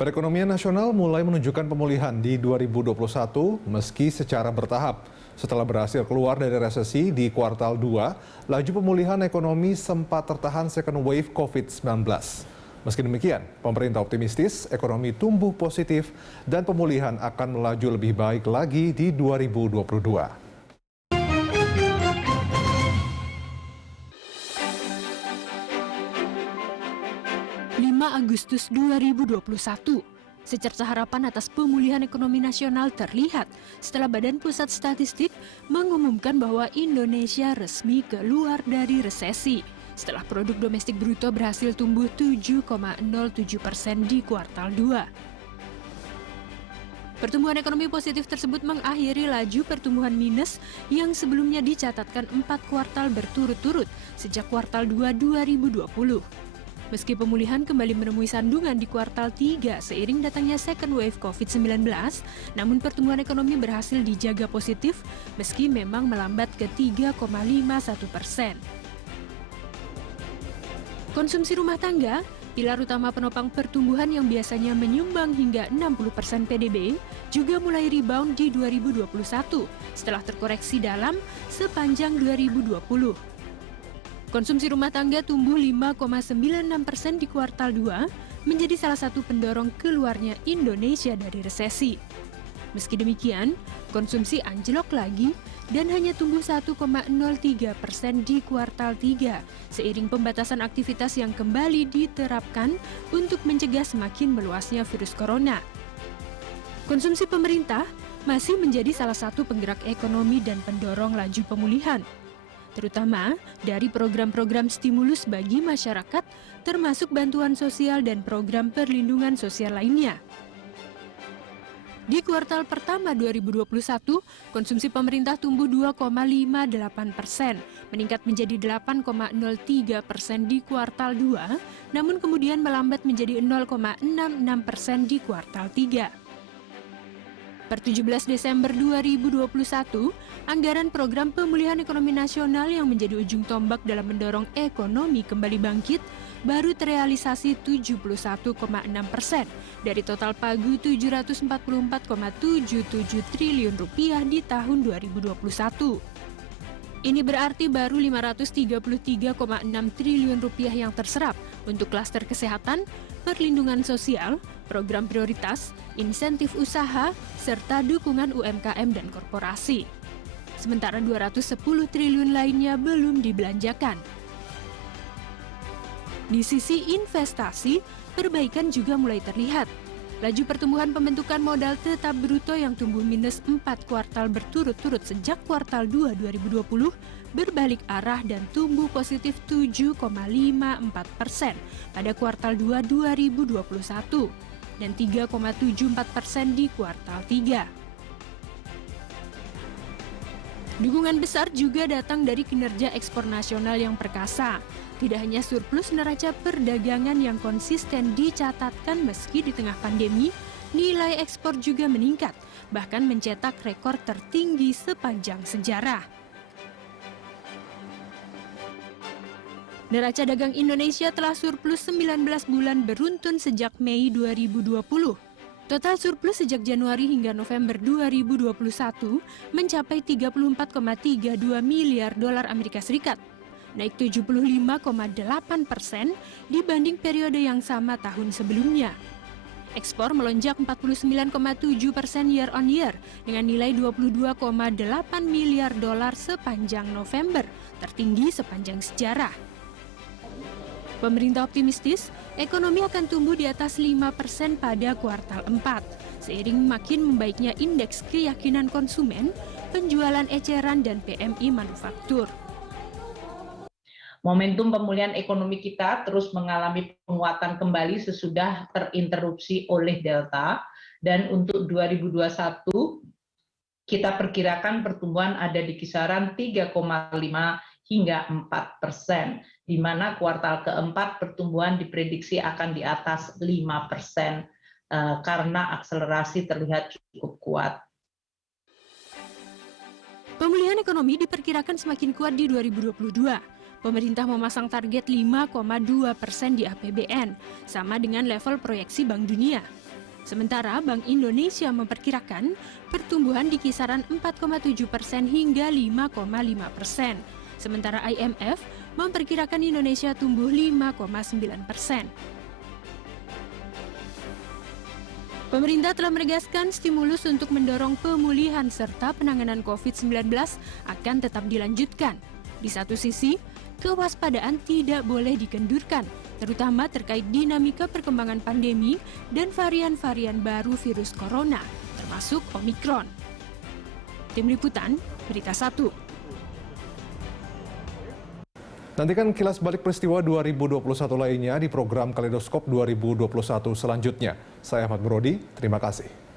Perekonomian nasional mulai menunjukkan pemulihan di 2021 meski secara bertahap. Setelah berhasil keluar dari resesi di kuartal 2, laju pemulihan ekonomi sempat tertahan second wave COVID-19. Meski demikian, pemerintah optimistis ekonomi tumbuh positif dan pemulihan akan melaju lebih baik lagi di 2022. 5 Agustus 2021, secerca harapan atas pemulihan ekonomi nasional terlihat setelah Badan Pusat Statistik mengumumkan bahwa Indonesia resmi keluar dari resesi setelah produk domestik bruto berhasil tumbuh 7,07% di kuartal 2. Pertumbuhan ekonomi positif tersebut mengakhiri laju pertumbuhan minus yang sebelumnya dicatatkan 4 kuartal berturut-turut sejak kuartal 2 2020. Meski pemulihan kembali menemui sandungan di kuartal 3 seiring datangnya second wave COVID-19, namun pertumbuhan ekonomi berhasil dijaga positif meski memang melambat ke 3,51%. Konsumsi rumah tangga, pilar utama penopang pertumbuhan yang biasanya menyumbang hingga 60% PDB, juga mulai rebound di 2021 setelah terkoreksi dalam sepanjang 2020. Konsumsi rumah tangga tumbuh 5,96% di kuartal 2, menjadi salah satu pendorong keluarnya Indonesia dari resesi. Meski demikian, konsumsi anjlok lagi dan hanya tumbuh 1,03% di kuartal 3, seiring pembatasan aktivitas yang kembali diterapkan untuk mencegah semakin meluasnya virus corona. Konsumsi pemerintah masih menjadi salah satu penggerak ekonomi dan pendorong laju pemulihan, terutama dari program-program stimulus bagi masyarakat, termasuk bantuan sosial dan program perlindungan sosial lainnya. Di kuartal pertama 2021, konsumsi pemerintah tumbuh 2,58%, meningkat menjadi 8,03% di kuartal 2, namun kemudian melambat menjadi 0,66% di kuartal 3. Per 17 Desember 2021, anggaran program pemulihan ekonomi nasional yang menjadi ujung tombak dalam mendorong ekonomi kembali bangkit baru terrealisasi 71,6% dari total pagu 744,77 triliun rupiah di tahun 2021. Ini berarti baru 533,6 triliun rupiah yang terserap untuk klaster kesehatan, perlindungan sosial, program prioritas, insentif usaha, serta dukungan UMKM dan korporasi. Sementara 210 triliun lainnya belum dibelanjakan. Di sisi investasi, perbaikan juga mulai terlihat. Laju pertumbuhan pembentukan modal tetap bruto yang tumbuh minus 4 kuartal berturut-turut sejak kuartal 2 2020 berbalik arah dan tumbuh positif 7,54% pada kuartal 2 2021 dan 3,74% di kuartal 3. Dukungan besar juga datang dari kinerja ekspor nasional yang perkasa. Tidak hanya surplus neraca perdagangan yang konsisten dicatatkan meski di tengah pandemi, nilai ekspor juga meningkat, bahkan mencetak rekor tertinggi sepanjang sejarah. Neraca dagang Indonesia telah surplus 19 bulan beruntun sejak Mei 2020. Total surplus sejak Januari hingga November 2021 mencapai 34,32 miliar dolar Amerika Serikat, naik 75,8% dibanding periode yang sama tahun sebelumnya. Ekspor melonjak 49,7% year on year dengan nilai 22,8 miliar dolar sepanjang November, tertinggi sepanjang sejarah. Pemerintah optimistis ekonomi akan tumbuh di atas 5% pada kuartal 4, seiring makin membaiknya indeks keyakinan konsumen, penjualan eceran dan PMI manufaktur. Momentum pemulihan ekonomi kita terus mengalami penguatan kembali sesudah terinterupsi oleh Delta, dan untuk 2021 kita perkirakan pertumbuhan ada di kisaran 3,5 hingga 4%, di mana kuartal keempat pertumbuhan diprediksi akan di atas 5% karena akselerasi terlihat cukup kuat. Pemulihan ekonomi diperkirakan semakin kuat di 2022. Pemerintah memasang target 5,2% di APBN, sama dengan level proyeksi Bank Dunia. Sementara Bank Indonesia memperkirakan pertumbuhan di kisaran 4,7% hingga 5,5%. Sementara IMF memperkirakan Indonesia tumbuh 5,9%. Pemerintah telah menegaskan stimulus untuk mendorong pemulihan serta penanganan COVID-19 akan tetap dilanjutkan. Di satu sisi, kewaspadaan tidak boleh dikendurkan, terutama terkait dinamika perkembangan pandemi dan varian-varian baru virus corona, termasuk Omikron. Tim Liputan, Berita 1. Nantikan kilas balik peristiwa 2021 lainnya di program Kaleidoskop 2021 selanjutnya. Saya Ahmad Brody, terima kasih.